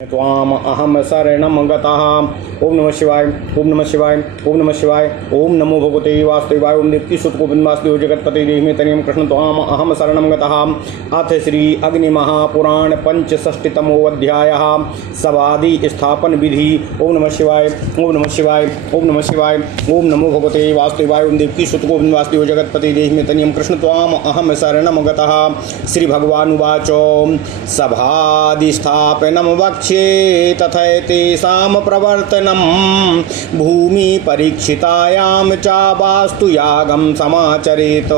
त्वाम अहम शरणं गतः। ओम नमः शिवाय, ओम नमः शिवाय, ओम नमः शिवाय, ओम नमो भगवते वासुदेवाय। ओम देवकी सुत गोविंद वासुदेव जगतपते देहि तनियम कृष्ण त्वाम अहम शरणं गतः। अथ श्री अग्नि महापुराण पंचषष्टितमो अध्यायः सवादि स्थापन विधि। ओम नमः शिवाय, ओम नमः शिवाय, ओम नमः शिवाय, ओम नमो भगवते वासुदेवाय। ओम देवकी सुत गोविंद वासुदेव जगतपते देहि तनियम कृष्ण त्वाम अहम शरणं गतः। श्री भगवानुवाच सभादि स्थापनं वक्ष्ये तथैतेषां प्रवर्तनं भूमि परीक्षितायां च वास्तु यागं समाचरेत।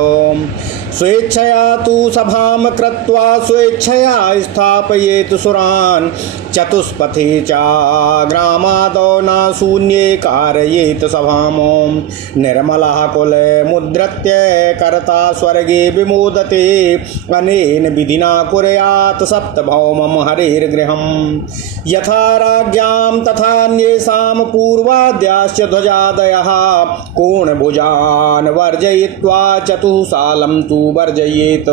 स्वेच्छया तु सभां कृत्वा स्वेच्छया स्थापयेत् सुरान् चतुष्पथे च ग्रामादौ न शून्ये कारयेत् सभां। निर्मलः कुले मुद्रत्य कर्ता स्वर्गे विमोदते अनेन विधिना कुर्यात् सप्तभौमं हरेर्गृहम्। यथा राज्ञां तथान्येषां पूर्वाद्याश्च ध्वजादयः कोणभुजान् वर्जयित्वा चतुःसालं तु वर्जयेत्।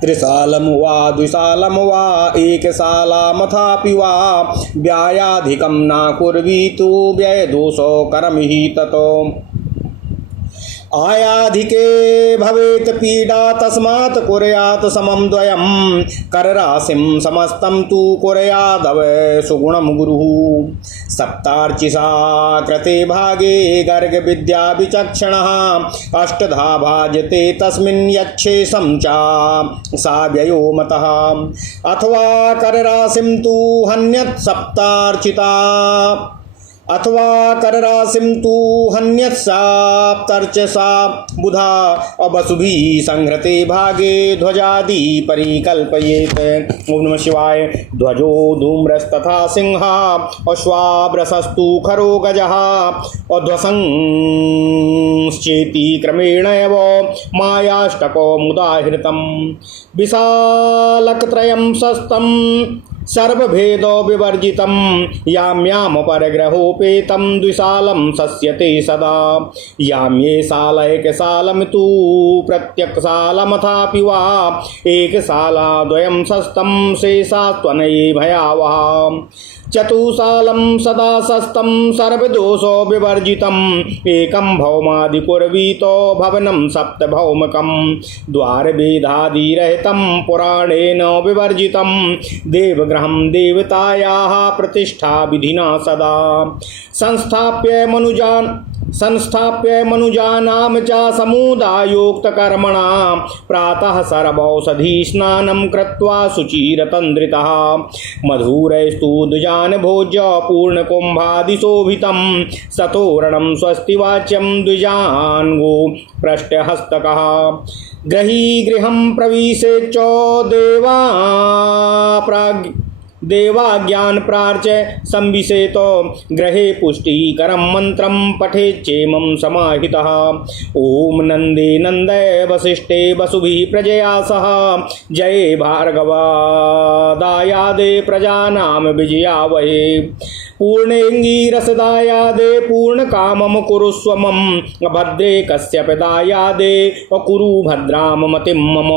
त्रिसालं वा द्विसालं वा एकसालामथापि वा व्ययाधिकं न कुर्वीतु व्ययदोषो करमिहि ततो। आयाधिके भवेत् पीडा तस्मात् कुर्यात् समं द्वयं करराशिं समस्तं तु कुर्यादव सुगुणं गुरुः। सप्तार्चिषा कृते भागे गर्ग विद्या विचक्षणः अष्टधा भाजते तस्मिन् यच्छेषं च सा व्ययो मतः। अथवा करराशिं तु हन्यत् सप्तार्चिता अथवा करराशिं तु हन्यत् सप्तर्चसा बुधा अवसुभिः संहृते भागे ध्वजादि परिकल्पयेत्। ओम नमः शिवाय। ध्वजो धूम्रस्तथा सिंहः अश्वावृषस्तु खरो गजः अध्वसंश्चेति क्रमेण एव मायाष्टको मुदाहृतं। विशालकत्रयं शस्तं सर्वभेदो विवर्जितं याम्याम परग्रहोपेतं द्विशालं शस्यते सदा। याम्ये शालैकशालं तु प्रत्यक्शालमथापि वा एकशालाद्वयं शस्तं शेषास्त्वनये भयावहा। चतुशालं सदा शस्तं सर्वदोषो विवर्जितं एकं भौमादिकुर्वीतो भवनं सप्तभौमकं। द्वारभेदादिरहितं पुराणेन विवर्जितं देवगृहं देवतायाः प्रतिष्ठा विधिना सदा। संस्थाप्य मनुजानां च समुदायोक्तकर्मणा प्रातः सर्वौषधि स्नानं कृत्वा शुचिरतन्द्रितः। मधुरैस्तु द्विजान् भोज्य पूर्णकुम्भादिशोभितं सतोरणं स्वस्तिवाच्यं द्विजान्गो पृष्ठहस्तकः। गृही गृहं प्रविशेच्च देवाज्ञान प्रार्च्य संविशेतो गृहे पुष्टिकरं मंत्रं पठेच्चेमं समाहितः। ओम नंदे नंदय वसिष्ठे वसुभिः प्रजया सह जये भार्गवादायादे प्रजानां विजयावहे। पूर्णेङ्गी रसदायादे पूर्णकामं कुरुष्व मम भद्रे कश्यपदायादे कुरु भद्रां मतिं मम।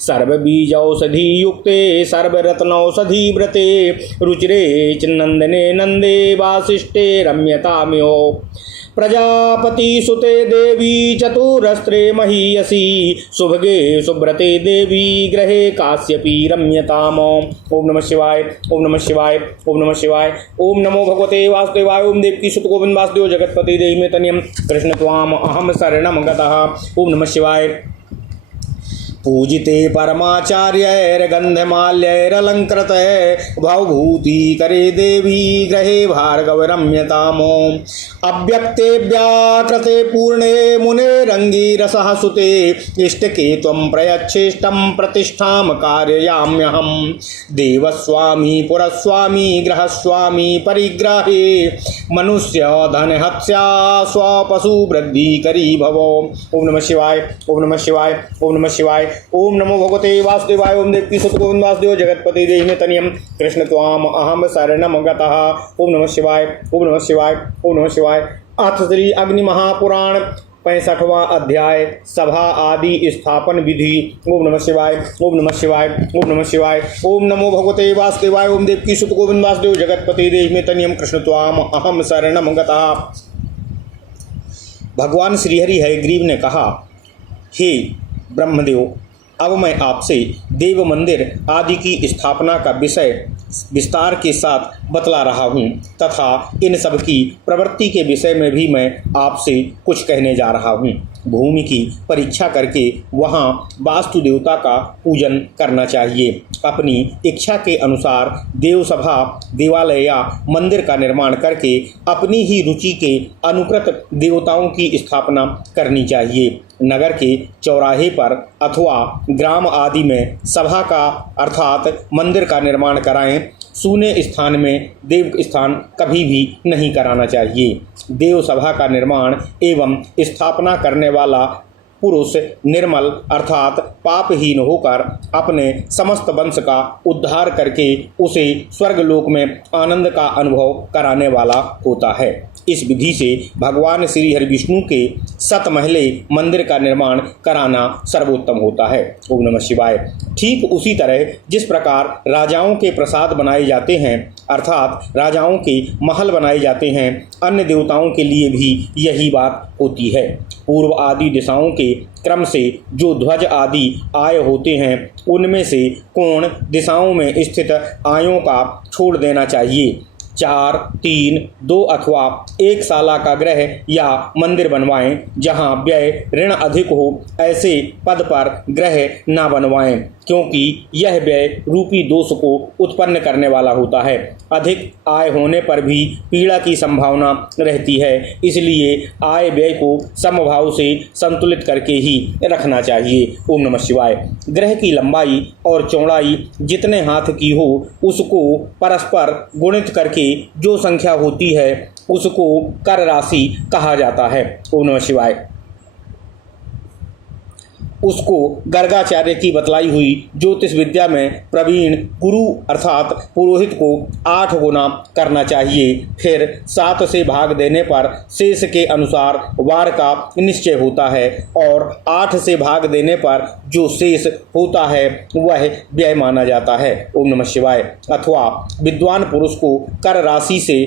सर्वबीजौषधियुक्ते सर्वरत्नौषधि व्रते रुचिरे च नंदने नंदे वासिष्ठे रम्यताम्यो। प्रजापति सुते देवी चतुरस्त्रे महीयसी शुभगे सुब्रते देवी ग्रहे काश्यपी रम्यताम। ओम नमः शिवाय, ओम नमः शिवाय, ओम नमः शिवाय, ओम नमो भगवते वासुदेवाय। ओम देवकी सुत गोविंद वासुदेव जगतपति देहि मे तनियम कृष्ण त्वाम अहम शरणं गतः। ओम नमः शिवाय। पूजिते परमाचार्यैर्गन्धमाल्यैरलङ्कृतै भवभूति करे देवी ग्रहे भार्गवरम्यतामो। अव्यक्ते व्याकृते पूर्णे मुनेरङ्गिरसः सुते इष्टके त्वं प्रयच्छेष्टं प्रतिष्ठां कारयाम्यहं। देवस्वामी पुरस्वामी गृहस्वामी परिग्राहे मनुष्य धनहत्या स्वपशुवृद्धिकरी भव। ओम नमः शिवाय, ओम नमः शिवाय, ओम नमः शिवाय, ओम नमो भगवते वासुदेवाय। ओम देवकी सुत गोविंद वासुदेव जगतपति देहि मे तनियम कृष्ण त्वाम अहम शरणं गतः। ओम नमः शिवाय, ओम नमः शिवाय, ओम नमः शिवाय। अथ श्री अग्नि महापुराण 65वां अध्याय सभा आदि स्थापन विधि। ओम नमः शिवाय, ओम नमः शिवाय, ओम नमः शिवाय। ओम नमो भगवते वासुदेवाय। ओम देवकी सुत गोविंद वासुदेव जगतपति देहि तनियम कृष्ण त्वाम अहम शरणम गतः। भगवान श्रीहरि हयग्रीव ने कहा, हे ब्रह्मदेव, अब मैं आपसे देव मंदिर आदि की स्थापना का विषय विस्तार के साथ बतला रहा हूँ तथा इन सब की प्रवृत्ति के विषय में भी मैं आपसे कुछ कहने जा रहा हूँ। भूमि की परीक्षा करके वहाँ वास्तु देवता का पूजन करना चाहिए। अपनी इच्छा के अनुसार देवसभा, देवालय या मंदिर का निर्माण करके अपनी ही रुचि के अनुकृत देवताओं की स्थापना करनी चाहिए। नगर के चौराहे पर अथवा ग्राम आदि में सभा का अर्थात मंदिर का निर्माण कराएं। सूने स्थान में देव स्थान कभी भी नहीं कराना चाहिए। देव सभा का निर्माण एवं स्थापना करने वाला पुरुष निर्मल अर्थात पापहीन होकर अपने समस्त वंश का उद्धार करके उसे स्वर्गलोक में आनंद का अनुभव कराने वाला होता है। इस विधि से भगवान श्री हरि विष्णु के 7 महले मंदिर का निर्माण कराना सर्वोत्तम होता है। ओम नमः शिवाय। ठीक उसी तरह जिस प्रकार राजाओं के प्रसाद बनाए जाते हैं अर्थात राजाओं के महल बनाए जाते हैं, अन्य देवताओं के लिए भी यही बात होती है। पूर्व आदि दिशाओं के क्रम से जो ध्वज आदि आय होते हैं उनमें से कोण दिशाओं में स्थित आयों का छोड़ देना चाहिए। 4, 3, 2 अथवा 1 साला का ग्रह या मंदिर बनवाएं। जहां व्यय ऋण अधिक हो ऐसे पद पर ग्रह न बनवाएं, क्योंकि यह व्यय रूपी दोष को उत्पन्न करने वाला होता है। अधिक आय होने पर भी पीड़ा की संभावना रहती है, इसलिए आय व्यय को समभाव से संतुलित करके ही रखना चाहिए। ओम नमः शिवाय। ग्रह की लंबाई और चौड़ाई जितने हाथ की हो उसको परस्पर गुणित करके जो संख्या होती है उसको कर राशि कहा जाता है। ओम नमः शिवाय। उसको गर्गाचार्य की बतलाई हुई ज्योतिष विद्या में प्रवीण गुरु अर्थात पुरोहित को 8 गुना करना चाहिए। फिर 7 से भाग देने पर शेष के अनुसार वार का निश्चय होता है और 8 से भाग देने पर जो शेष होता है वह व्यय माना जाता है। ओम नमः शिवाय। अथवा विद्वान पुरुष को कर राशि से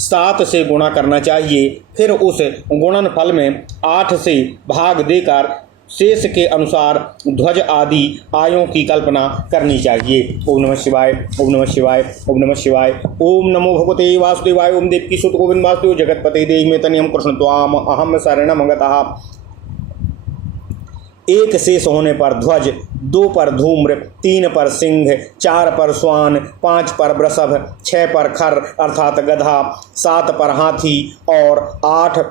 7 से गुणा करना चाहिए। फिर उस गुणन फल में 8 से भाग देकर शेष के अनुसार ध्वज आदि आयों की कल्पना करनी चाहिए। ओम नमः शिवाय, ओम नमः शिवाय, ओम नमः शिवाय। ओम नमो भगवते वासुदेवाय। ओम देवकी सुत गोविंद वासुदेव जगतपते देहि मे तनियम कृष्ण त्वाम अहम शरणम गतः। 1 शेष होने पर ध्वज, 2 पर धूम्र, 3 पर सिंह, 4 पर स्वान, 5 पर वृषभ, 6 पर खर अर्थात गधा, 7 पर हाथी और 8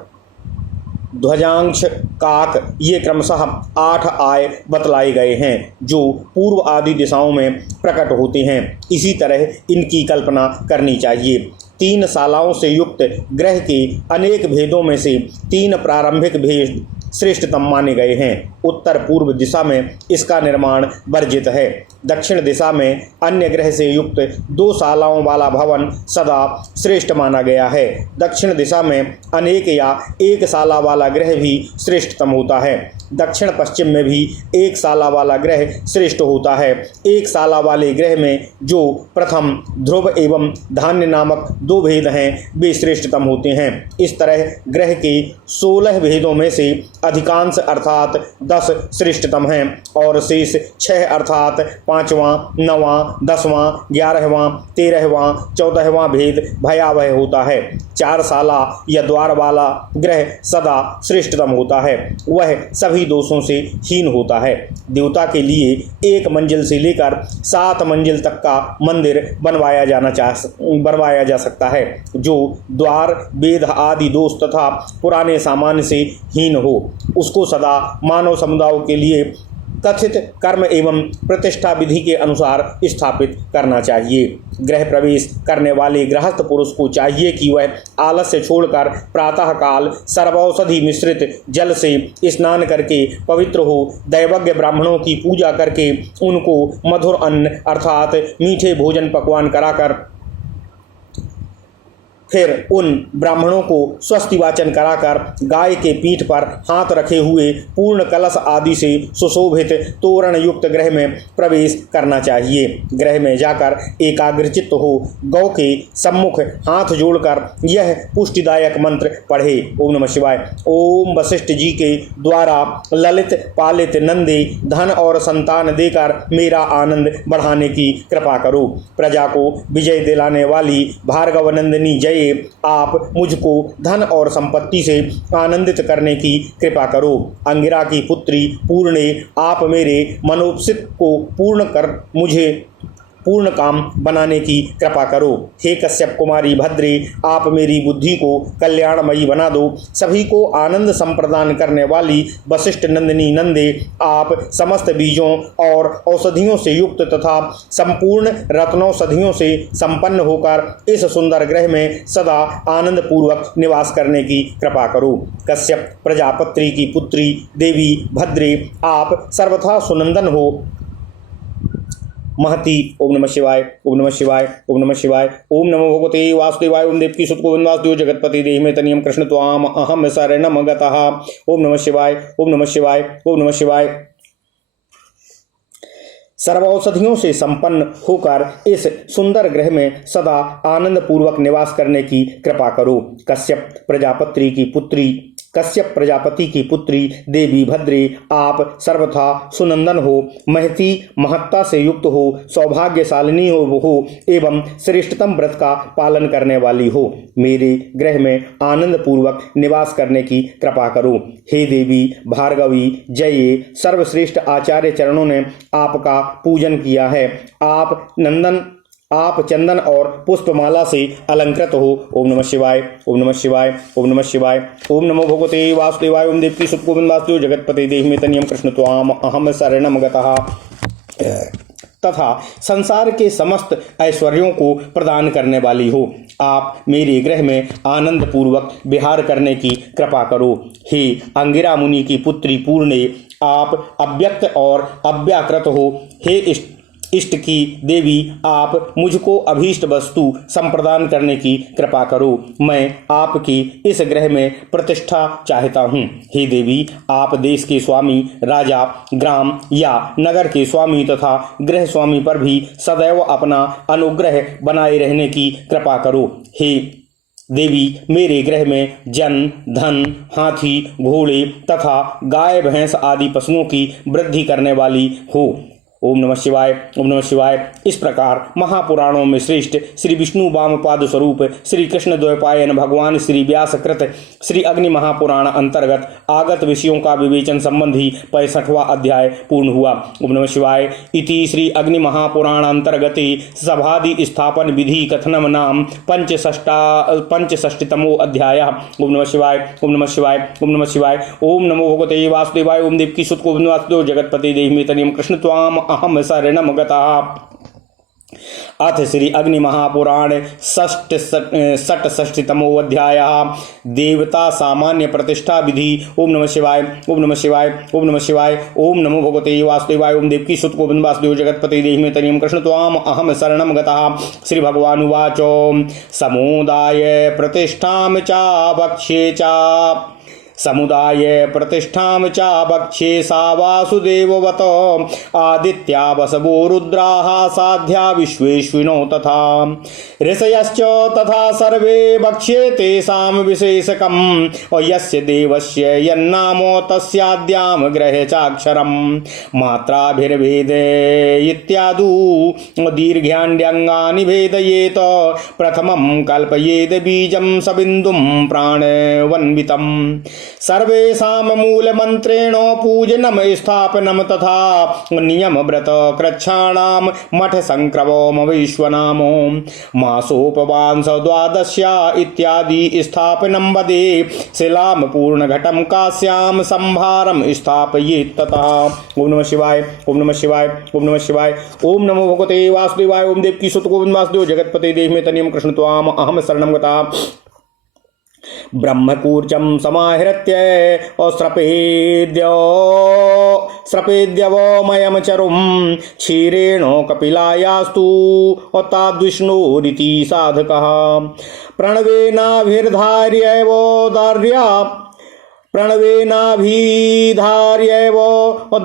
ध्वजांश काक, ये क्रमशः 8 आय बतलाए गए हैं जो पूर्व आदि दिशाओं में प्रकट होते हैं। इसी तरह इनकी कल्पना करनी चाहिए। 3 शालाओं से युक्त ग्रह के अनेक भेदों में से 3 प्रारंभिक भेद श्रेष्ठतम माने गए हैं। उत्तर पूर्व दिशा में इसका निर्माण वर्जित है। दक्षिण दिशा में अन्य ग्रह से युक्त 2 शालाओं वाला भवन सदा श्रेष्ठ माना गया है। दक्षिण दिशा में अनेक या 1 शाला वाला ग्रह भी श्रेष्ठतम होता है। दक्षिण पश्चिम में भी 1 शाला वाला ग्रह श्रेष्ठ होता है। 1 शाला वाले ग्रह में जो प्रथम ध्रुव एवं धान्य नामक 2 भेद हैं वे श्रेष्ठतम होते हैं। इस तरह ग्रह के 16 भेदों में से अधिकांश अर्थात 10 श्रेष्ठतम हैं और शेष 6 अर्थात 5वां, 9वां, 10वां, 11वां, 13वां, 14वां भेद भयावह होता है। 4 शाला या द्वार वाला ग्रह सदा श्रेष्ठतम होता है, वह सभी दोषों से हीन होता है। देवता के लिए 1 मंजिल से लेकर 7 मंजिल तक का मंदिर बनवाया जा सकता है, जो द्वार, वेद आदि दोष तथा पुराने सामान्य से हीन हो। उसको सदा मानव समुदाय के लिए कथित कर्म एवं प्रतिष्ठा विधि के अनुसार स्थापित करना चाहिए। गृह प्रवेश करने वाले गृहस्थ पुरुष को चाहिए कि वह आलस्य छोड़कर प्रातःकाल सर्वौषधि मिश्रित जल से स्नान करके पवित्र हो, दैवज्ञ ब्राह्मणों की पूजा करके उनको मधुर अन्न अर्थात मीठे भोजन पकवान कराकर फिर उन ब्राह्मणों को स्वस्ति वाचन कराकर गाय के पीठ पर हाथ रखे हुए पूर्ण कलश आदि से सुशोभित तोरण युक्त गृह में प्रवेश करना चाहिए। गृह में जाकर एकाग्रचित्त हो गौ के सम्मुख हाथ जोड़कर यह पुष्टिदायक मंत्र पढ़े। ओम नमः शिवाय। ओम वशिष्ठ जी के द्वारा ललित पालित नंदे धन और संतान देकर मेरा आनंद बढ़ाने की कृपा करो। प्रजा को विजय दिलाने वाली भार्गव नंदिनी जय, आप मुझको धन और संपत्ति से आनंदित करने की कृपा करो। अंगिरा की पुत्री पूर्णे, आप मेरे मनोपसित को पूर्ण कर मुझे पूर्ण काम बनाने की कृपा करो। हे कश्यप कुमारी भद्रे, आप मेरी बुद्धि को कल्याणमयी बना दो। सभी को आनंद संप्रदान करने वाली वशिष्ठ नंदिनी नंदे, आप समस्त बीजों और औषधियों से युक्त तथा संपूर्ण रत्नौषधियों से संपन्न होकर इस सुंदर ग्रह में सदा आनंद पूर्वक निवास करने की कृपा करो। कश्यप प्रजापति की पुत्री देवी भद्रे, आप सर्वथा सुनंदन हो महती। ओम नमः शिवाय। ओम नमः शिवाय। ओम नमः शिवाय। ओम नमो भगवते वासुदेवाय। ओम देवकी सुत गोविंद वासुदेव जगतपति देहि में तनियम कृष्ण त्वाम अहम शरणम गतः। ओम नमः शिवाय। ओम नमः शिवाय। ओम नमः शिवाय। सर्वौषधियों से संपन्न होकर इस सुंदर ग्रह में सदा आनंद पूर्वक निवास करने की कृपा करो। कश्यप प्रजापति की पुत्री देवी भद्रे, आप सर्वथा सुनंदन हो, महती महत्ता से युक्त हो, सौभाग्यशालिनी हो एवं श्रेष्ठतम व्रत का पालन करने वाली हो। मेरे ग्रह में आनंद पूर्वक निवास करने की कृपा करो। हे देवी भार्गवी जय, सर्वश्रेष्ठ आचार्य चरणों ने आपका पूजन किया है। आप चंदन और पुष्पमाला से अलंकृत हो। ओम नमः शिवाय। ओम नमः शिवाय। ओम नमः शिवाय। ओम नमो भगवते वासुदेवाय। ओम देवकी सुत गोविंद वासुदेव जगतपति देहि में तनियम कृष्ण त्वाम अहम शरणम गतः। तथा संसार के समस्त ऐश्वर्यों को प्रदान करने वाली हो, आप मेरे गृह में आनंद पूर्वक विहार करने की कृपा करो। हे अंगिरा मुनि की पुत्री पूर्णे, आप अव्यक्त और अव्याकृत हो। हे इष्ट की देवी, आप मुझको अभीष्ट वस्तु संप्रदान करने की कृपा करो। मैं आपकी इस ग्रह में प्रतिष्ठा चाहता हूँ। हे देवी, आप देश के स्वामी, राजा, ग्राम या नगर के स्वामी तथा गृह स्वामी पर भी सदैव अपना अनुग्रह बनाए रहने की कृपा करो। हे देवी, मेरे ग्रह में जन, धन, हाथी, घोड़े तथा गाय, भैंस आदि पशुओं की वृद्धि करने वाली हो। ओम नमः शिवाय। ओम नमः शिवाय। इस प्रकार महापुराणों में श्रेष्ठ श्री विष्णु वामपाद स्वरूप श्री कृष्ण द्वैपायन भगवान श्री व्यासकृत श्री अग्नि महापुराण अंतर्गत आगत विषयों का विवेचन संबंधी 65वां अध्याय पूर्ण हुआ। ओम नमः शिवाय। इति श्री अग्नि महापुराण अंतर्गते सभादि स्थापन विधि कथनम नाम पंचषष्टितमो अध्याय। ओम नमः शिवाय। ओम नमः शिवाय। ओम नमः शिवाय। ओम नमो भगवते वासुदेवाय। ओम देवकी सुत गोविंद वासुदेव जगतपति देहि में तनियम कृष्ण त्वाम अहम शरणम गतः। अथ श्री अग्नि महापुराण षट्षष्टितमो अध्याय देवता सामान्य प्रतिष्ठा विधि। ओम नमः शिवाय। ओम नमः शिवाय। ओम नमः शिवाय। ओम नमो भगवते वासुदेवाय। ओम देवकी सुत गोविंद वासुदेव जगतपति देहि में तनियम कृष्ण त्वाम अहम शरणम गतः। श्री भगवान उवाच समुदाय प्रतिष्ठां च वक्ष्ये च समुदाय प्रतिष्ठां च वक्ष्ये सा वासुदेववत आदित्या वसवो रुद्राः साध्या विश्वेश्विनो तथा ऋषयश्च तथा सर्वे वक्ष्ये तेषां विशेषकम् यस्य देवस्य यन्नाम तस्याद्यां ग्रहे चाक्षरम् मात्राभिर्भेद इत्यादु दीर्घ्याण्ड्यङ्गानि भेदयेत प्रथमं कल्पयेद बीजं सबिन्दुं प्राणवन्वितम् सर्वेषां मूलमन्त्रेण पूजनम स्थापनम तथा नियम व्रत कृच्छाणां मठ संक्रमम विश्वनामो मासोपवांस द्वादश्या इत्यादि स्थापनम वदे शिलां पूर्णघटं काश्यां संभारं स्थापयेत् ततः। ओम नमः शिवाय। ओम नमः शिवाय। ओम नमः शिवाय। ओम नमो भगवते वासुदेवाय। ओम देवकी सुत गोविंद वासुदेव जगतपति देहि में तनियम कृष्ण त्वाम अहम शरणम गतः। ब्रह्मकूर्चं समाहृत्य स्रपेद्यवमयं चरुं क्षीरेण कपिलायास्तु ताद्विष्णुरिति साधकः प्रणवेनाभिधार्यैव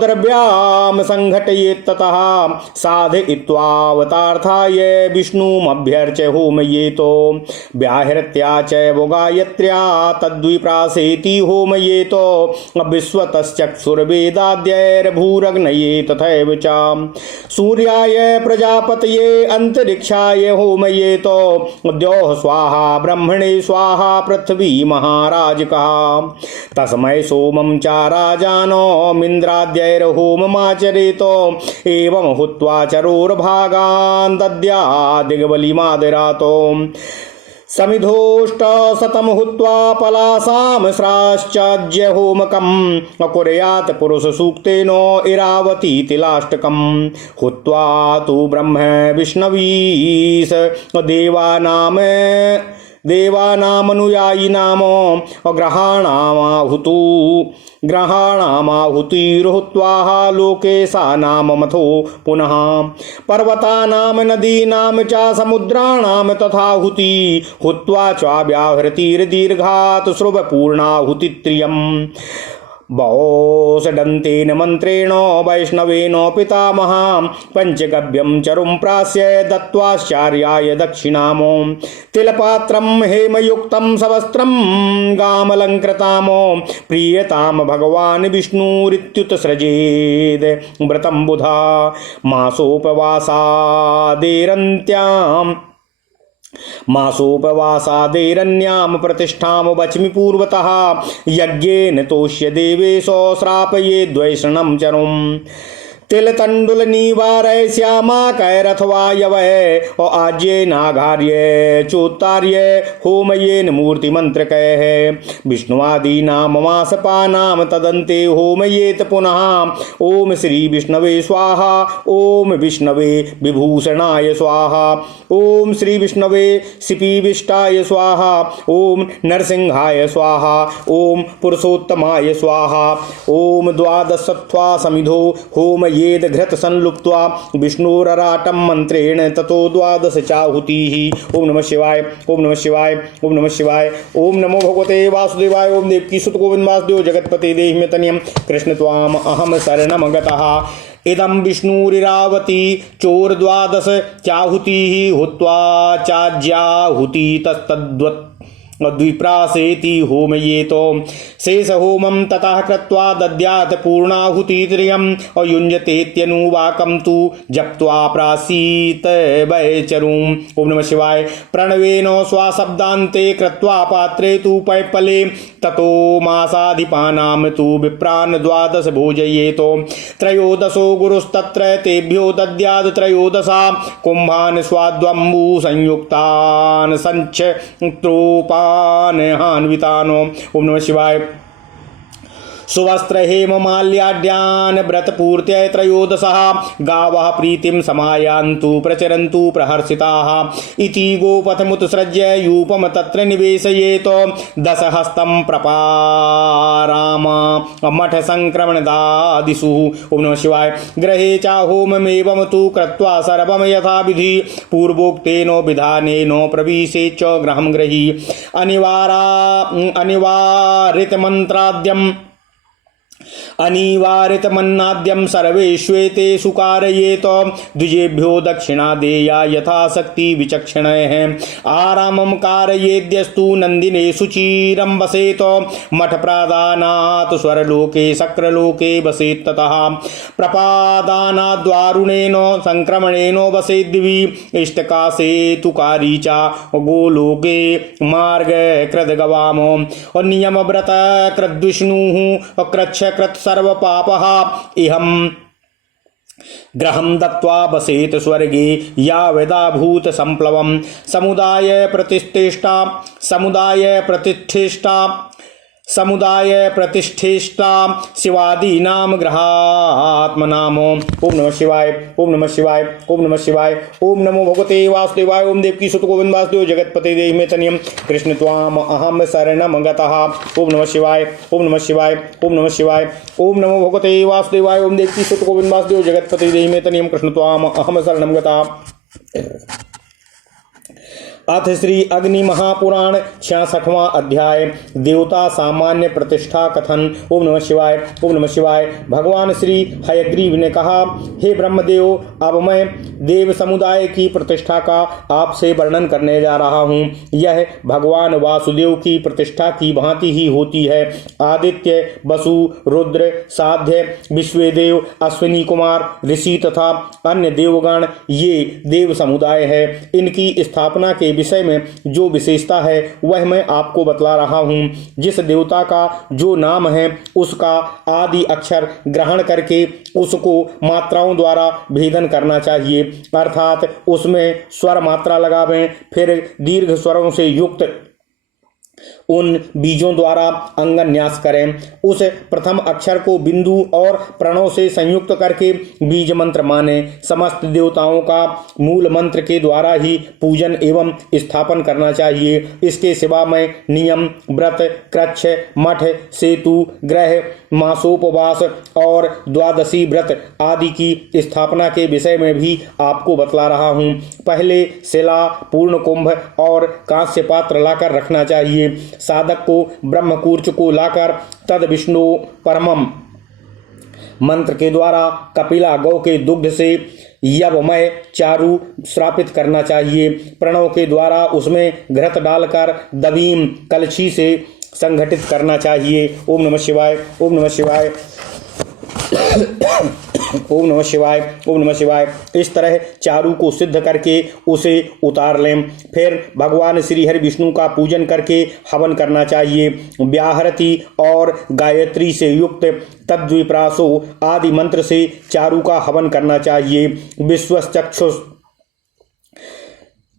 द्रव्यां संघटयेत् ततः साधयित्वावतार्थाय विष्णुमभ्यर्च्य होमयेतो व्याहृत्या च गायत्र्या तद्विप्रासेति होमयेतो विश्वतश्चक्षुर्वेदाद्यैर्भूरग्नये तथैव च सूर्याय प्रजापतये अन्तरिक्षाय होमयेतो द्योः स्वाहा ब्रह्मणे स्वाहा पृथ्वी महाराजकः तस्मै सोमं च राजानोमिन्द्राद्यैर्होममाचरेतो एवं हुत्वा चरोर्भागान् दद्यादिगबलिमादरातो समिधोष्टशतं हुत्वा पलासां स्राश्चाज्य होमकम् अकुर्यात् पुरुषसूक्तेन इरावतीतिलाष्टकम् हुत्वा तु ब्रह्म विष्णवीश देवानामनुयायिनाम ग्रहाणामाहुतिर्हुत्वा लोके सा नाम मथो पुनः पर्वतानां नदीनां च समुद्राणां तथाहुति हुत्वा च व्याहृतिर्दीर्घात् श्रुवपूर्णाहुतित्रियम् बहुषडन्तेन मन्त्रेण वैष्णवेन पितामहा पञ्चगव्यं चरुं प्रास्य दत्त्वाश्चार्याय दक्षिणाम तिलपात्रं हेमयुक्तं सवस्त्रं गामलङ्कृताम प्रीयतां भगवान् विष्णुरित्युत्सृजेद् व्रतं बुधा मासोपवासादेरन्यां प्रतिष्ठां वच्मि पूर्वतः यज्ञेन तोष्य देवेशो श्रापये द्वैषणं चरुम् तिलतंडुल निवारय श्यामा कैरथवा यवय और आज्ये नागार्य चोत्तार्य होमयेन मूर्ति मंत्र कह विष्णुआदि नाम मासपा नाम तदंते होमयेत पुनः ओम श्री विष्णवे स्वाहा ओम विष्णवे विभूषणाय स्वाहा ओम श्री विष्णवे सिपीविष्टाय स्वाहा ओम नरसिंहाय स्वाहा ओम पुरुषोत्तमाय स्वाहा ओम द्वादशत्वा समिधो होम येद घृत संलुप्त्वा विष्णुरराटम मंत्रेण ततो द्वादश चाहुतिः। ओम नमः शिवाय ओम नमः शिवाय ओम नमः शिवाय ओम नमो भगवते वासुदेवाय ओम देवकी सुत गोविंद वासुदेव जगतपते देहि मे तनयं कृष्ण त्वाम अहम शरणं गतः इदं विष्णुरिरावती चोर्द्वादश चाहुतिः हुत्वा चाज्याहुति तस्तद्वत् द्विप्रासेति होमयेतो शेष होमं ततः कृत्वा दद्यात् पूर्णाहुतित्रयम् अयुञ्जतेत्यनुवाकं तु जप्त्वा प्रासीत वैचरुम्। ओम नमः शिवाय प्रणवेन स्वाशब्दान्ते कृत्वा पात्रे तु पैप्पले ततो मासाधिपानां तु विप्रान् द्वादश भोजयेतो त्रयोदशो गुरुस्तत्र तेभ्यो दद्यात् त्रयोदशा कुम्भान् स्वाद्वम्बु संयुक्तान् संचत्रोपा हान्वितानो। ओम नमः शिवाय सुवस्त्र हेम माल्याड्यान व्रत पूर्त्य त्रयोदशः गावः प्रीतिम समायान्तु प्रचरन्तु प्रहर्षिताः इति गोपथमुत्सृज्य यूपम तत्र निवेशयेत दशहस्तं प्रपाराम मठ संक्रमणदादिषु। ओम नमः शिवाय गृहे च होममेवं तु कृत्वा सर्वं यथाविधि पूर्वोक्तेन विधानेन प्रविशे च गृहं गृही अनिवारितमन्नाद्यं सर्वेष्वेते सुकारयेत द्विजेभ्यो दक्षिणा देया यथाशक्ति विचक्षणैः आरामं कारयेद्यस्तु नन्दिने शुचिरं वसेत मठप्रादानात् स्वरलोके शक्रलोके वसेत् ततः प्रपादानाद्वारुणेन संक्रमणेन वसेद्दिवि इष्टकाशे तुकारी च गोलोके मार्ग कृतगवाम नियमव्रत कृद्विष्णुः कृच्छ कृत सर्व पापः इहं ग्रहं दत्त्वा वसेत स्वर्गे यावदाभूत संप्लवम् समुदाय प्रतिष्ठिष्टा समुदाय प्रतिष्ठिष्टा शिवादी नाम ग्रहात्मनाम। ओम नमः शिवाय, ओम नमः शिवाय, ओम नमः शिवाय। ओम नमो भगवते वासुदेवाय। ओम देवकी सुत गोविंद वासुदेव जगतपते देहि मे तनियम कृष्ण त्वाम अहम शरणम गतः। ओम नमः शिवाय, ओम नमः शिवाय, ओम नमः शिवाय। ओम नमो भगवते वासुदेवाय। ओम देवकी सुत गोविंद वासुदेव जगतपते देहि मे तनियम कृष्ण त्वाम अहम शरणम गतः। अथ श्री अग्नि महापुराण 66वां अध्याय देवता सामान्य प्रतिष्ठा कथन। ओम नमः शिवाय, ओम नमः शिवाय। भगवान श्री हयग्रीव ने कहा, हे ब्रह्मदेव, अब मैं देव समुदाय की प्रतिष्ठा का आपसे वर्णन करने जा रहा हूँ। यह भगवान वासुदेव की प्रतिष्ठा की भांति ही होती है। आदित्य, वसु, रुद्र, साध्य, विश्वेदेव, अश्विनी कुमार, ऋषि तथा अन्य देवगण ये देव समुदाय है। इनकी स्थापना के विषय में जो विशेषता है वह मैं आपको बतला रहा हूँ। जिस देवता का जो नाम है उसका आदि अक्षर ग्रहण करके उसको मात्राओं द्वारा भेदन करना चाहिए, अर्थात उसमें स्वर मात्रा लगावें, फिर दीर्घ स्वरों से युक्त उन बीजों द्वारा अंगन्यास करें। उस प्रथम अक्षर को बिंदु और प्रणव से संयुक्त करके बीज मंत्र माने। समस्त देवताओं का मूल मंत्र के द्वारा ही पूजन एवं स्थापन करना चाहिए। इसके सिवा मैं नियम, व्रत, कृच्छ, मठ, सेतु, ग्रह, मासोपवास और द्वादशी व्रत आदि की स्थापना के विषय में भी आपको बतला रहा हूँ। पहले शिला, पूर्ण कुंभ और कांस्य पात्र लाकर रखना चाहिए। साधक को ब्रह्मकूर्च को लाकर तद विष्णु परमम मंत्र के द्वारा कपिला गौ के दुग्ध से यवमय चारु श्रापित करना चाहिए। प्रणव के द्वारा उसमें घृत डालकर दबीम कलछी से संघटित करना चाहिए। ओम नमः शिवाय, ओम नमः शिवाय, ओम नमः शिवाय, ओम नमः शिवाय। इस तरह चारु को सिद्ध करके उसे उतार लें। फिर भगवान श्री हरि विष्णु का पूजन करके हवन करना चाहिए। व्याहृति और गायत्री से युक्त तद्विप्रासो आदि मंत्र से चारु का हवन करना चाहिए। विश्वचक्षुष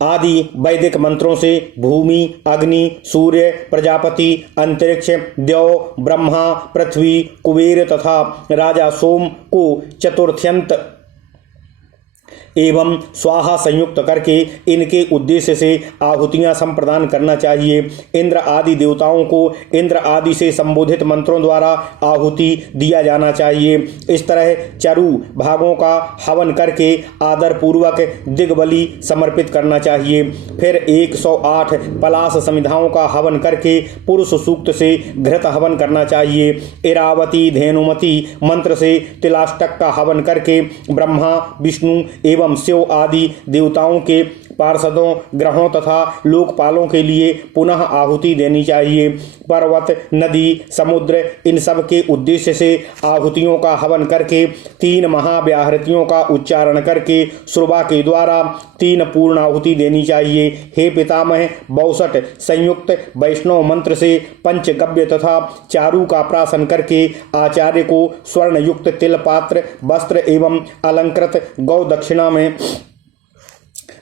आदि वैदिक मंत्रों से भूमि, अग्नि, सूर्य, प्रजापति, अंतरिक्ष, देव, ब्रह्मा, पृथ्वी, कुबेर तथा राजा सोम को चतुर्थ्यंत एवं स्वाहा संयुक्त करके इनके उद्देश्य से आहुतियां संप्रदान करना चाहिए। इंद्र आदि देवताओं को इंद्र आदि से संबोधित मंत्रों द्वारा आहुति दिया जाना चाहिए। इस तरह चरु भागों का हवन करके आदर पूर्वक दिग्बली समर्पित करना चाहिए। फिर 108 पलाश समिधाओं का हवन करके पुरुष सूक्त से घृत हवन करना चाहिए। इरावती धेनुमती मंत्र से तिलाष्टक का हवन करके ब्रह्मा, विष्णु एवं शिव आदि देवताओं के पार्षदों, ग्रहों तथा लोकपालों के लिए पुनः आहुति देनी चाहिए। पर्वत, नदी, समुद्र इन सब के उद्देश्य से आहुतियों का हवन करके 3 महाव्याहृतियों का उच्चारण करके श्रुवा के द्वारा 3 पूर्ण आहुति देनी चाहिए। हे पितामह, 62 संयुक्त वैष्णव मंत्र से पंचगव्य तथा चारु का प्राशन करके आचार्य को स्वर्ण युक्त तिल पात्र, वस्त्र एवं अलंकृत गौ दक्षिणा में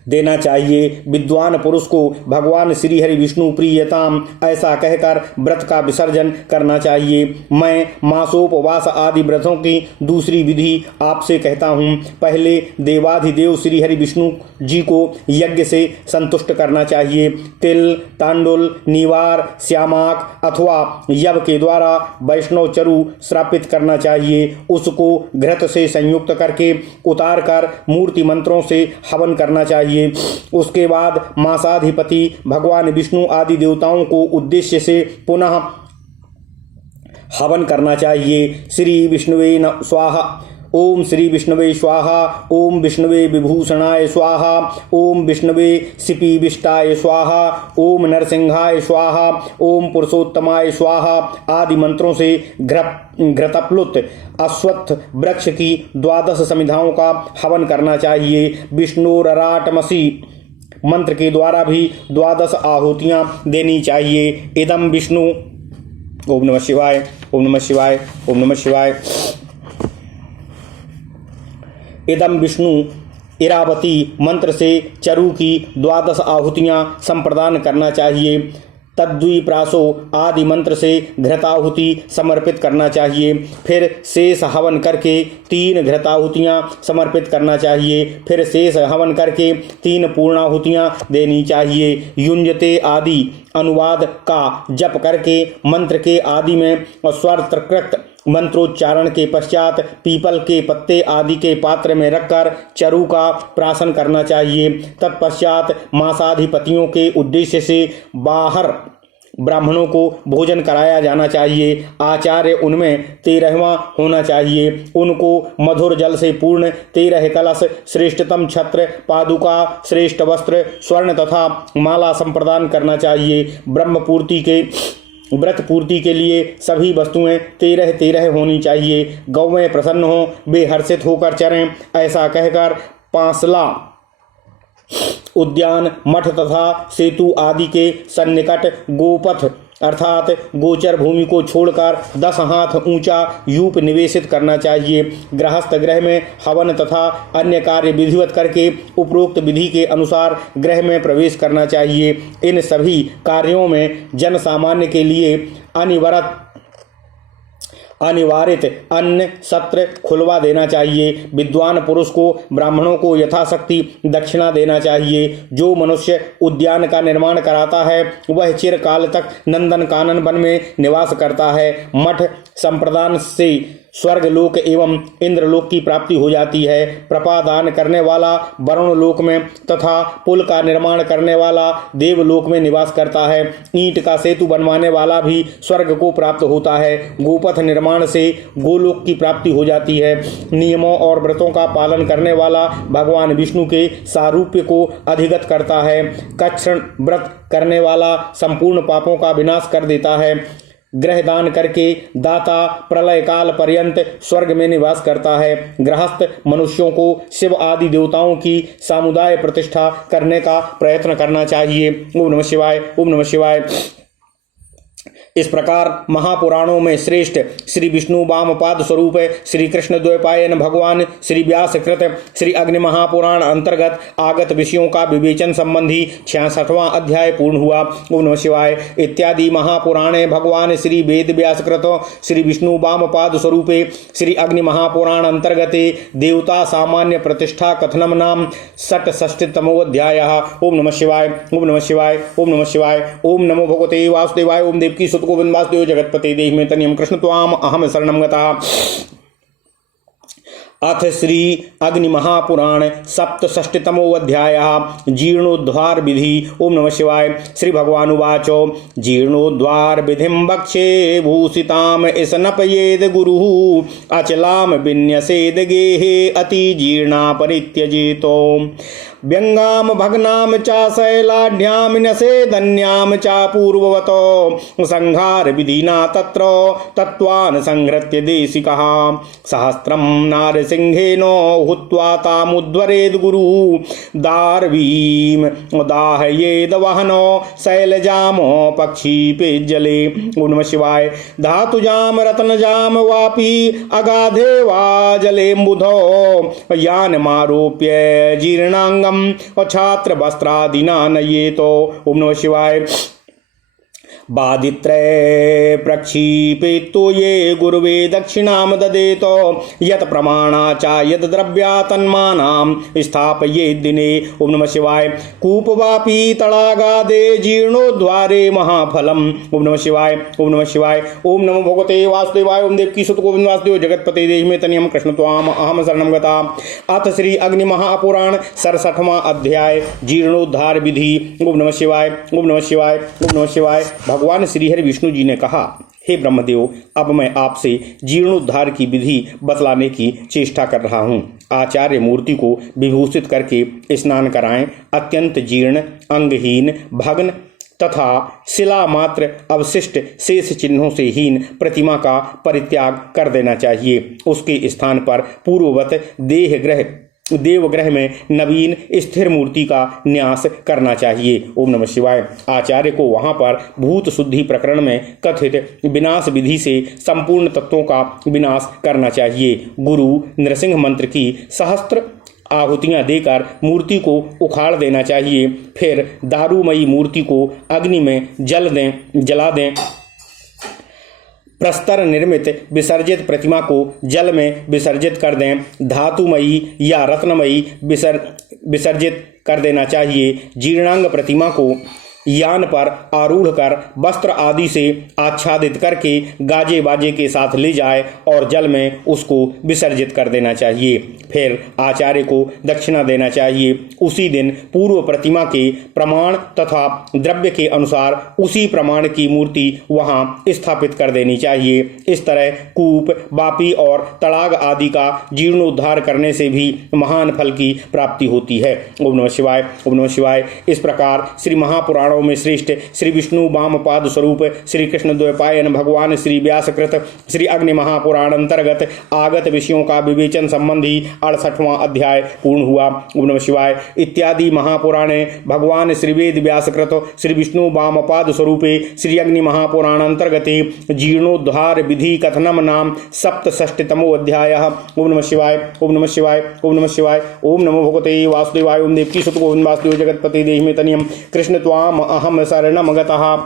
देना चाहिए। विद्वान पुरुष को भगवान श्री हरि विष्णु प्रियताम ऐसा कहकर व्रत का विसर्जन करना चाहिए। मैं मासोपवास आदि व्रतों की दूसरी विधि आपसे कहता हूँ। पहले देवाधिदेव श्री हरि विष्णु जी को यज्ञ से संतुष्ट करना चाहिए। तिल, तांडुल, नीवार, श्यामाक अथवा यव के द्वारा वैष्णव चरु श्रापित करना चाहिए। उसको घृत से संयुक्त करके उतार कर मूर्ति मंत्रों से हवन करना चाहिए। उसके बाद मासाधिपति भगवान विष्णु आदि देवताओं को उद्देश्य से पुनः हवन करना चाहिए। श्री विष्णुवे स्वाहा, ओम श्री विष्णुवे स्वाहा, ओम विष्णुवे विभूषणाय स्वाहा, ओम विष्णुवे शिपीविष्टाय स्वाहा, ओम नरसिंहाय स्वाहा, ओम पुरुषोत्तमाय स्वाहा आदि मंत्रों से घृतप्लुत अश्वत्थ वृक्ष की 12 समिधाओं का हवन करना चाहिए। विष्णुरराटमसी मंत्र के द्वारा भी 12 आहुतियां देनी चाहिए। इदम विष्णु, ओम नमः शिवाय, ओम नमः शिवाय, ओम नमः शिवाय। इदम विष्णु इरावती मंत्र से चरु की 12 आहुतियां संप्रदान करना चाहिए। तद्विप्रासो आदि मंत्र से घृताहुति समर्पित करना चाहिए। फिर शेष हवन करके 3 घृताहुतियाँ समर्पित करना चाहिए। फिर शेष हवन करके 3 पूर्णाहुतियाँ देनी चाहिए। युंजते आदि अनुवाद का जप करके मंत्र के आदि में स्वरकृत मंत्रोच्चारण के पश्चात पीपल के पत्ते आदि के पात्र में रखकर चरु का प्राशन करना चाहिए। तत्पश्चात मासाधिपतियों के उद्देश्य से बाहर ब्राह्मणों को भोजन कराया जाना चाहिए। आचार्य उनमें 13वां होना चाहिए। उनको मधुर जल से पूर्ण 13 कलश, श्रेष्ठतम छत्र, पादुका, श्रेष्ठ वस्त्र, स्वर्ण तथा माला संप्रदान करना चाहिए। व्रत पूर्ति के लिए सभी वस्तुएं 13 होनी चाहिए। गौवें प्रसन्न हो, वे हर्षित होकर चरें, ऐसा कहकर पांसला उद्यान, मठ तथा सेतु आदि के सन्निकट गोपथ अर्थात गोचर भूमि को छोड़कर 10 हाथ ऊंचा यूप निवेशित करना चाहिए। गृहस्थ गृह में हवन तथा अन्य कार्य विधिवत करके उपरोक्त विधि के अनुसार गृह में प्रवेश करना चाहिए। इन सभी कार्यों में जन सामान्य के लिए अनिवार्य अन्न सत्र खुलवा देना चाहिए। विद्वान पुरुष को ब्राह्मणों को यथाशक्ति दक्षिणा देना चाहिए। जो मनुष्य उद्यान का निर्माण कराता है वह चिरकाल तक नंदन कानन वन में निवास करता है। मठ संप्रदान से स्वर्गलोक एवं इंद्रलोक की प्राप्ति हो जाती है। प्रपादान करने वाला वरुण लोक में तथा पुल का निर्माण करने वाला देवलोक में निवास करता है। ईंट का सेतु बनवाने वाला भी स्वर्ग को प्राप्त होता है। गोपथ निर्माण से गोलोक की प्राप्ति हो जाती है। नियमों और व्रतों का पालन करने वाला भगवान विष्णु के सारूप्य को अधिगत करता है। कच्छण व्रत करने वाला संपूर्ण पापों का विनाश कर देता है। ग्रह दान करके दाता प्रलय काल पर्यंत स्वर्ग में निवास करता है। गृहस्थ मनुष्यों को शिव आदि देवताओं की सामुदाय प्रतिष्ठा करने का प्रयत्न करना चाहिए। ओम नमः शिवाय, ओम नमः शिवाय। इस प्रकार महापुराणों में श्रेष्ठ श्री विष्णु वामपाद स्वरूप श्री कृष्ण द्वैपायन भगवान श्री व्यास कृत श्री अग्नि महापुराण अंतर्गत आगत विषयों का विवेचन संबंधी 66वां अध्याय पूर्ण हुआ। ओम नमः शिवाय। इत्यादि महापुराणे भगवान श्री वेद व्यास कृत श्री विष्णु वामपाद स्वरूपे श्री अग्नि महापुराण अंतर्गते देवता सामान्य प्रतिष्ठा कथनम नाम 66तमोऽध्यायः। ओम नमः शिवाय, ओम नमः शिवाय, ओम नमः शिवाय। ओम नमो भगवते वासुदेवाय। ओम देवकी सुत गोविंद वासुदेव जगतपते देहि मे तनियम कृष्ण त्वाम अहम शरणं गतः। अथ श्री अग्नि महापुराण 67तमोऽध्यायः जीर्णोद्धार विधि। ओम नमः शिवाय। श्री भगवान उवाच जीर्णोद्धार विधिं वक्षे भूषिताम इसनपयेद गुरुः अचलाम विन्यसेद गेहे अति जीर्णा परित्यजेतो व्यंगाम भग्नाम चा शैलाढ्याम न्यसेदन्याम चा पूर्ववतो संहार विधिना तत्र तत्वान् संहृत्य देशिकः सहस्त्रम नारसिंहेनो हुत्वा तामुद्वरेद गुरु दार्वीम दाहयेद वहनो शैलजामो पक्षी पे जले। ओम नमः शिवाय। धातुजाम रत्नजाम वापी अगाधे वा जलेम्बुधो यान मारोप्य जीर्णांग और छात्र वस्त्रादिना नयेतो। ओम नमः शिवाय। बादित्रय प्रक्षिपेतो ये गुरुवे दक्षिणाम ददेतो यत प्रमाणा चा यद द्रव्या तन्मानाम स्थापये दिने। ओम नमः शिवाय। कूपवापी तड़ागादे जीर्णोद्वारे महाफलम। ओम नमः शिवाय, ओम नमः शिवाय। ओम नमो भगवते वासुदेवाय। ओम देवकी सुत गोविंद वासुदेव जगतपते देहि मे तनियम कृष्ण त्वाम अहम शरणं गतः। अथ श्री अग्नि महापुराण 67वां अध्याय जीर्णोद्धार विधि। ओम नमः शिवाय, ओम नमः शिवाय, ओम नमः शिवाय। भगवान श्री हरि विष्णु जी ने कहा, हे ब्रह्मदेव, अब मैं आपसे जीर्णोद्धार की विधि बतलाने की चेष्टा कर रहा हूँ। आचार्य मूर्ति को विभूषित करके स्नान कराएं। अत्यंत जीर्ण, अंगहीन, भग्न तथा शिला मात्र अवशिष्ट शेष चिन्हों से हीन प्रतिमा का परित्याग कर देना चाहिए। उसके स्थान पर पूर्ववत देवग्रह में नवीन स्थिर मूर्ति का न्यास करना चाहिए। ओम नमः शिवाय। आचार्य को वहां पर भूत शुद्धि प्रकरण में कथित विनाश विधि से संपूर्ण तत्वों का विनाश करना चाहिए। गुरु नृसिंह मंत्र की सहस्त्र आहुतियाँ देकर मूर्ति को उखाड़ देना चाहिए। फिर दारूमयी मूर्ति को अग्नि में जला दें। प्रस्तर निर्मित विसर्जित प्रतिमा को जल में विसर्जित कर दें। धातुमयी या रत्नमयी विसर्जित कर देना चाहिए। जीर्णांग प्रतिमा को यान पर आरूढ़ कर वस्त्र आदि से आच्छादित करके गाजे बाजे के साथ ले जाए और जल में उसको विसर्जित कर देना चाहिए। फिर आचार्य को दक्षिणा देना चाहिए। उसी दिन पूर्व प्रतिमा के प्रमाण तथा द्रव्य के अनुसार उसी प्रमाण की मूर्ति वहाँ स्थापित कर देनी चाहिए। इस तरह कूप, बापी और तड़ाग आदि का जीर्णोद्धार करने से भी महान फल की प्राप्ति होती है। ओम नमः शिवाय, ओम नमः शिवाय। इस प्रकार श्री महापुराणों में श्रेष्ठ श्री विष्णु वामपाद स्वरूप श्री कृष्ण द्वैपायन भगवान श्री व्यासकृत श्री अग्नि महापुराण अंतर्गत आगत विषयों का विवेचन संबंधी 68वां अध्याय पूर्ण हुआ। ओम नमः शिवाय। इत्यादि महापुराणे भगवान श्री वेद व्यासकृत श्री विष्णु वामपाद स्वरूपे श्री अग्नि महापुराण अंतर्गते जीर्णोद्धार विधि कथनम नाम सप्तषष्टितमो अध्यायः। ओम नमः शिवाय, ओम नमः शिवाय, ओम नमः शिवाय। ओम नमो भगवते वासुदेवाय। ओम देवकी सुत गोविंद वासुदेव जगतपति देहि मे तनियम कृष्ण त्वाम अहम शरणम गतः।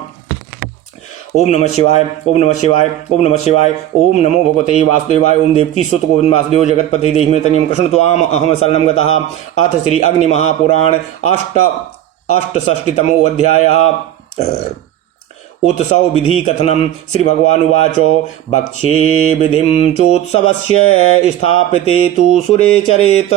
ओम नमः शिवाय, ओम नमः शिवाय, ओम नमः शिवाय। ओम नमो भगवते वासुदेवाय। ओम देवकी सुत गोविंद वासुदेव जगतपति देहि मे तनियम कृष्ण त्वाम अहम शरणम गतः। अथ श्री अग्नि महापुराण अष्टषष्टितमो अध्यायः। उत्सव विधि कथनम। श्री भगवान उवाचो भक्ष्ये विधिं चोत्सवस्य स्थापिते तु सुरे चरेत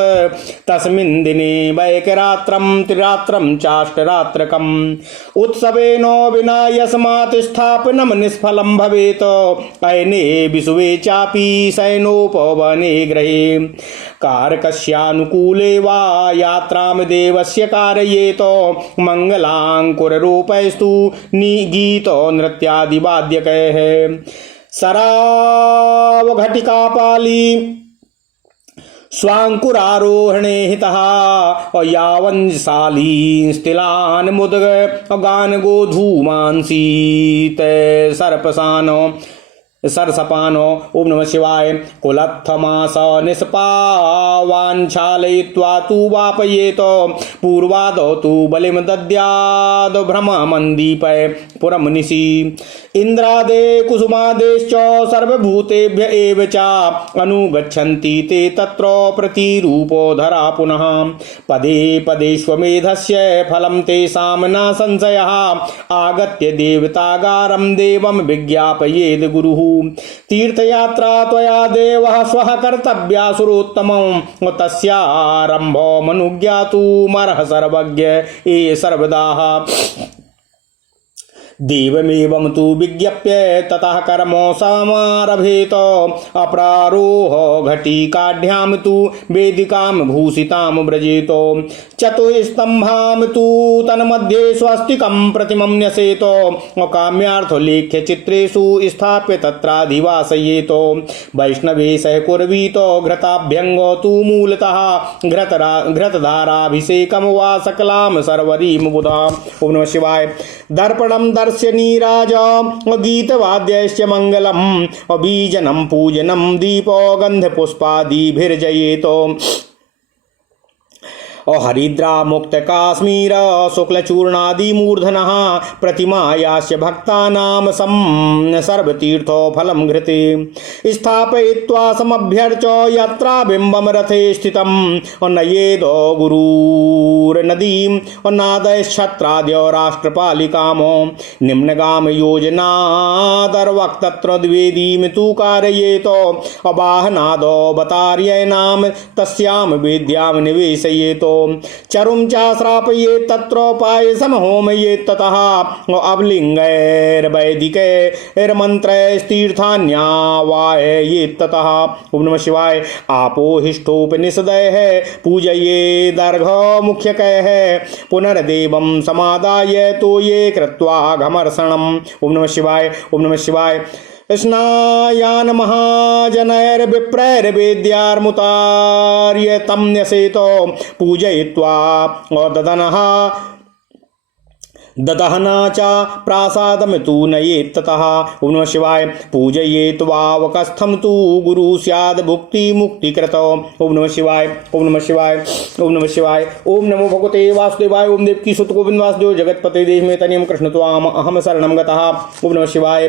तस्मिन् दिने वैकरात्रं त्रिरात्रं चाष्टरात्रकम् उत्सवेनो विना यस्मात् स्थापनं निष्फलं भवेत् अयने विसुवे चापि शयनोपवने गृहे कारकस्यानुकूले वा यात्रां देवस्य कारयेत मंगलांकुररूपैस्तु निगीत नृत्यादि वाद्यकैः सराव घटिका पाली स्वांकुरारोहणे हितः और यावंशाली स्थिलान मुदग गान गोधूमांसी सर्पसानो सरसपानो। ओम नमः शिवाय। कुलत्थमास निष्पावाञ्छालयित्वा तु वापयेत पूर्वादौ तु बलिं दद्याद् भ्रममन्दीपय पुरं निशि इन्द्रादे कुसुमादेश्च सर्वभूतेभ्य एव च अनुगच्छन्ति ते तत्र प्रतिरूपो धरा पुनः पदे पदेष्वमेधस्य फलं तेषां न संशयः आगत्य देवतागारं देवं विज्ञापयेद् गुरुः तीर्थयात्रा त्वया देवः स्वः कर्तव्या सुरोत्तमं तस्यारम्भो मनुज्ञातुमर्ह सर्वज्ञ ये सर्वदाः देवमेवं तु विज्ञप्य ततः कर्मो समारभेत अप्रारोह घटिकाढ्यां तु वेदिकां भूषितां व्रजेत चतुस्तंभां तु तन्मध्ये स्वस्तिकं प्रतिमं न्यसेत काम्यार्थलेख्य चित्रेषु स्थाप्य तत्राधिवासयेत वैष्णवे सह कुर्वीत घृताभ्यंग तु मूलतः घृतधाराभिषेकं वा सकलां सर्वरीं बुधा। ओम नमः शिवाय। दर्पणं दर्शनी राजा गीतवाद्यश्च मंगलम बीजनम पूजनम दीपो गंधपुष्पादिभिर्जयेत हरिद्रा मुक्त काश्मीर शुक्लचूर्णादि मूर्धनः प्रतिमायास्य भक्तानां सर्वतीर्थो फलं घृते स्थापयित्वा समभ्यर्च यत्रा बिम्बं रथे स्थितं नयेदो गुरुर्नदीं नादयश्छत्राद्य राष्ट्रपालिकामो निम्नगाम योजनादर्वक्तत्र द्विवेदीं तु कारयेत अवाहनादवतार्यैनां तस्यां वेद्यां निवेशयेत चरुं चाश्रापयेत् तत्रोपायसं होमयेत् ततः अवलिङ्गैर्वैदिकैर्मन्त्रैस्तीर्थान्यावाहयेत् ततः। ओम नमः शिवाय। आपोहिष्ठोपनिषदैः पूजयेदर्घमुख्यकैः पुनर्देवं समादाय तोये कृत्वा घमर्षणम्। ओम नमः शिवाय, ओम नमः शिवाय। स्नायान महाजनैर्विप्रैर्वेद्यार्मुतार्य तं न्यसेत पूजयित्वा ददनः ददहना च प्रासादमितु नयेत् ततः। ओम नमः शिवाय। पूजयेत् वावकस्थं तु गुरु स्याद् भुक्ति मुक्तिकृत। ओम नमः शिवाय। ओम नमः शिवाय। ओम नमः शिवाय। ओम नमो भगवते वासुदेवाय। ओम देवकी सुत गोविंद वासुदेव जगतपते देह में तनियम कृष्ण त्वाम अहम शरणं गतः। ओम नमः शिवाय।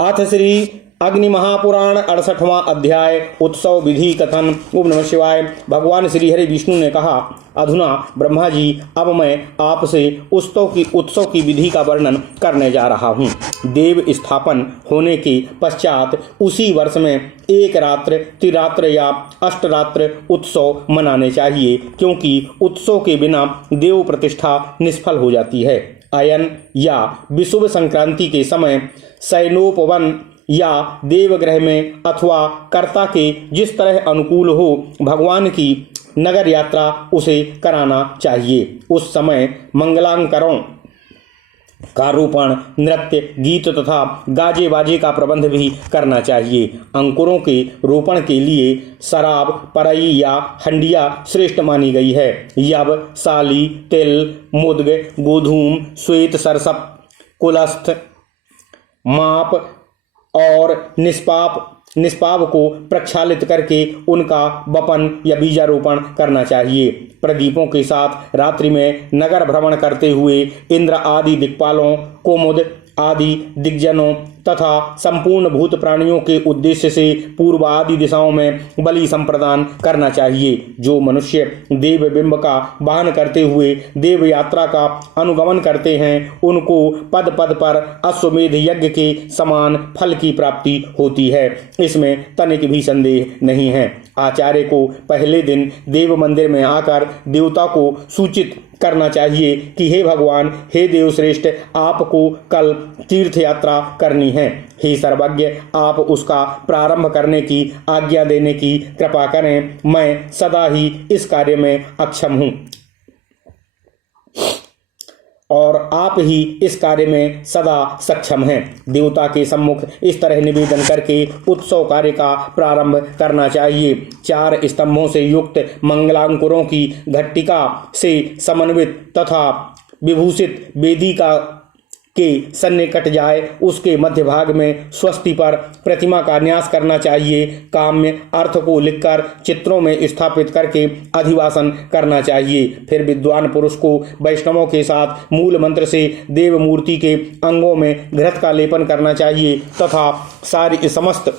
अथ श्री अग्नि महापुराण 68वां अध्याय उत्सव विधि कथन। ओम नमः शिवाय। भगवान श्री हरि विष्णु ने कहा, अधुना ब्रह्मा जी, अब मैं आपसे उत्सव की विधि का वर्णन करने जा रहा हूँ। देव स्थापन होने के पश्चात उसी वर्ष में एक रात्र, त्रिरात्र या अष्टरात्र उत्सव मनाने चाहिए, क्योंकि उत्सव के बिना देव प्रतिष्ठा निष्फल हो जाती है। अयन या विषुव संक्रांति के समय शयनोपवन या देवगृह में अथवा कर्ता के जिस तरह अनुकूल हो भगवान की नगर यात्रा उसे कराना चाहिए। उस समय मंगलांकरों का रोपण, नृत्य, गीत तथा गाजे बाजे का प्रबंध भी करना चाहिए। अंकुरों के रोपण के लिए शराब, परई या हंडिया श्रेष्ठ मानी गई है। यव, साली, तिल, मुद्ग, गोधूम, श्वेत सरसप, कुलस्थ, माप और निष्पाप को प्रक्षालित करके उनका वपन या बीजारोपण करना चाहिए। प्रदीपों के साथ रात्रि में नगर भ्रमण करते हुए इंद्र आदि दिक्पालों, कोमुद आदि दिग्जनों तथा संपूर्ण भूत प्राणियों के उद्देश्य से पूर्व आदि दिशाओं में बलि संप्रदान करना चाहिए। जो मनुष्य देव बिंब का वाहन करते हुए देव यात्रा का अनुगमन करते हैं, उनको पद पद पर अश्वमेध यज्ञ के समान फल की प्राप्ति होती है। इसमें तनिक भी संदेह नहीं है। आचार्य को पहले दिन देव मंदिर में आकर देवता को सूचित करना चाहिए कि हे भगवान, हे देवश्रेष्ठ, आपको कल तीर्थ यात्रा करनी है। हे सर्वज्ञ, आप उसका प्रारंभ करने की आज्ञा देने की कृपा करें। मैं सदा ही इस कार्य में अक्षम हूँ और आप ही इस कार्य में सदा सक्षम हैं। देवता के सम्मुख इस तरह निवेदन करके उत्सव कार्य का प्रारंभ करना चाहिए। 4 स्तंभों से युक्त मंगलांकुरों की घट्टिका से समन्वित तथा विभूषित वेदिका के सन्निकट जाए उसके मध्य भाग में स्वस्ति पर प्रतिमा का न्यास करना चाहिए। काम्य अर्थ को लिखकर चित्रों में स्थापित करके अधिवासन करना चाहिए। फिर विद्वान पुरुष को वैष्णवों के साथ मूल मंत्र से देव मूर्ति के अंगों में घृत का लेपन करना चाहिए तथा सारी समस्त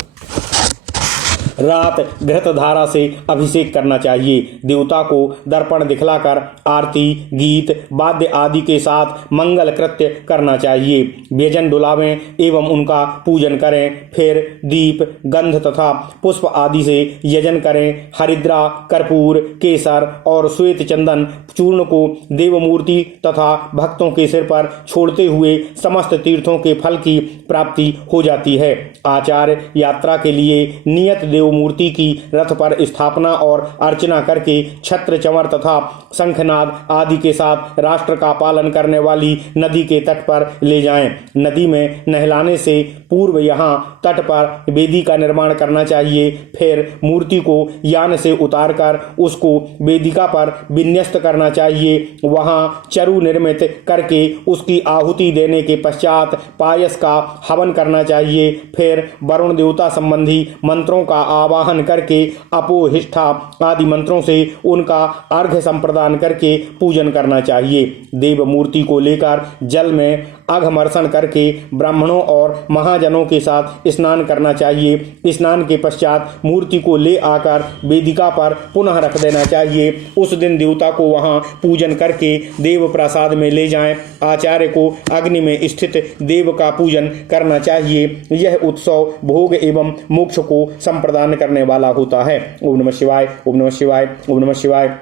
रात घृत धारा से अभिषेक करना चाहिए। देवता को दर्पण दिखलाकर आरती, गीत, वाद्य आदि के साथ मंगल कृत्य करना चाहिए। व्यजन डुलावें एवं उनका पूजन करें। फिर दीप, गंध तथा पुष्प आदि से यजन करें। हरिद्रा, कर्पूर, केसर और श्वेत चंदन चूर्ण को देवमूर्ति तथा भक्तों के सिर पर छोड़ते हुए समस्त तीर्थों के फल की प्राप्ति हो जाती है। आचार्य यात्रा के लिए नियत मूर्ति की रथ पर स्थापना और अर्चना करके छत्र, चंवर तथा शंखनाद आदि के साथ राष्ट्र का पालन करने वाली नदी के तट पर ले जाएं। नदी में नहलाने से पूर्व यहाँ तट पर वेदी का निर्माण करना चाहिए। फिर मूर्ति को यान से उतारकर उसको वेदिका पर विन्यस्त करना चाहिए। वहाँ चरु निर्मित करके उसकी आहुति देने के पश्चात पायस का हवन करना चाहिए। फिर वरुण देवता संबंधी मंत्रों का आवाहन करके अपोहिष्ठा आदि मंत्रों से उनका अर्घ्य संप्रदान करके पूजन करना चाहिए। देव मूर्ति को लेकर जल में अघमर्षण करके ब्राह्मणों और महाजनों के साथ स्नान करना चाहिए। स्नान के पश्चात मूर्ति को ले आकर वेदिका पर पुनः रख देना चाहिए। उस दिन देवता को वहां पूजन करके देव प्रसाद में ले जाएं। आचार्य को अग्नि में स्थित देव का पूजन करना चाहिए। यह उत्सव भोग एवं मोक्ष को संप्रदान करने वाला होता है। ओम नमः शिवाय। ओम नमः शिवाय। ओम नमः शिवाय।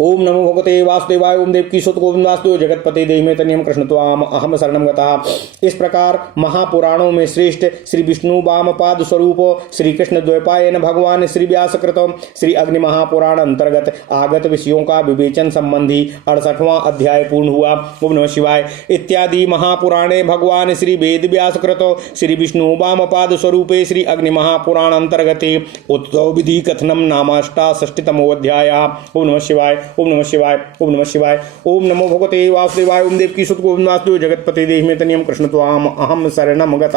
ओम नमो भगवते वासुदेवाय। ओम देवकी सुत गोविंद वासुदेव जगतपते देहि में तनियम कृष्ण त्वाम अहम शरणं गतः। इस प्रकार महापुराणों में श्रेष्ठ श्री विष्णु वामपाद स्वरूप श्री कृष्ण द्वैपायन भगवान श्री व्यास कृत श्री अग्नि महापुराण अंतर्गत आगत विषयों का विवेचन संबंधी 68वां अध्याय पूर्ण हुआ। ओम नमः शिवाय। इत्यादि महापुराणे भगवान श्री वेद व्यास कृत श्री विष्णु वामपाद स्वरूपे श्री अग्नि महापुराण अंतर्गते उत्सव विधि कथनम नामाष्टाषष्टितमोऽध्यायः। ओम नमः शिवाय। शिवाय ओम नमः शिवाय ओम नमः शिवाय ओम नमो भगवते वासुदेवाय ओम देवकी सुत गोविंद वासुदेव जगतपति देहि में तनियम कृष्ण त्वाम अहम शरणम गतः।